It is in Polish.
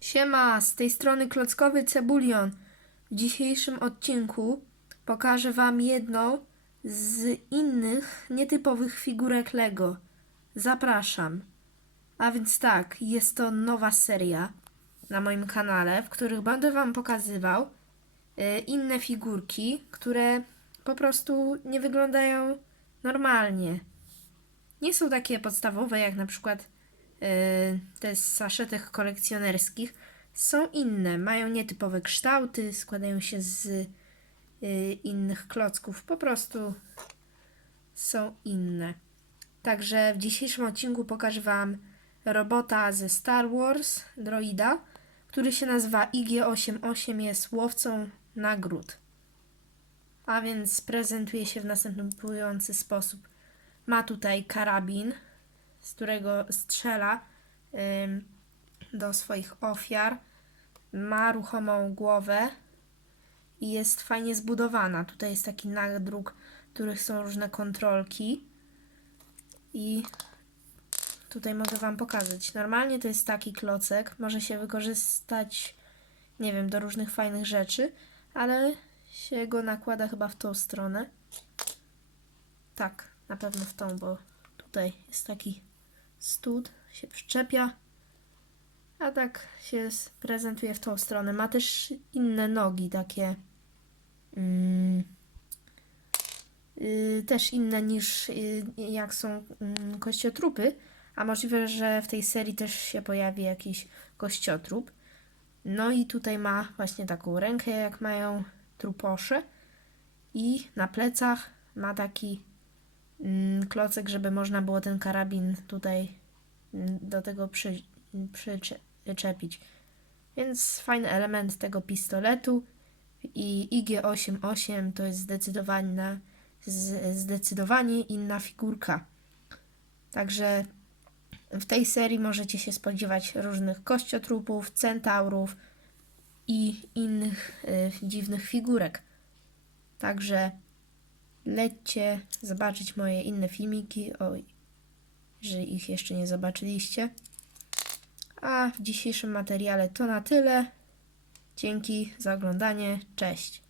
Siema, z tej strony Klockowy Cebulion. W dzisiejszym odcinku pokażę Wam jedną z innych nietypowych figurek Lego. Zapraszam. A więc tak, jest to nowa seria na moim kanale, w których będę Wam pokazywał y, inne figurki, które po prostu nie wyglądają normalnie. Nie są takie podstawowe jak na przykład te z saszetek kolekcjonerskich są inne, mają nietypowe kształty, składają się z y, innych klocków, po prostu są inne. Także w dzisiejszym odcinku pokażę Wam robota ze Star Wars, droida, który się nazywa IG-88, jest łowcą nagród. A więc prezentuje się w następujący sposób. Ma tutaj karabin, z którego strzela do swoich ofiar. Ma ruchomą głowę i jest fajnie zbudowana. Tutaj jest taki nadruk, których są różne kontrolki. I tutaj mogę Wam pokazać. Normalnie to jest taki klocek. Może się wykorzystać, nie wiem, do różnych fajnych rzeczy, ale się go nakłada chyba w tą stronę. Tak, na pewno w tą, bo tutaj jest taki stud, się przyczepia, a tak się prezentuje w tą stronę. Ma też inne nogi, takie mm, y, też inne niż y, jak są mm, kościotrupy, a możliwe, że w tej serii też się pojawi jakiś kościotrup. No i tutaj ma właśnie taką rękę, jak mają truposze i na plecach ma taki klocek, żeby można było ten karabin tutaj mm, do tego przy, przyczepić. Więc fajny element tego pistoletu i IG-88 to jest zdecydowanie, zdecydowanie inna figurka. Także w tej serii możecie się spodziewać różnych kościotrupów, centaurów i innych y, dziwnych figurek. Także lećcie zobaczyć moje inne filmiki, o, jeżeli ich jeszcze nie zobaczyliście. A w dzisiejszym materiale to na tyle. Dzięki za oglądanie. Cześć.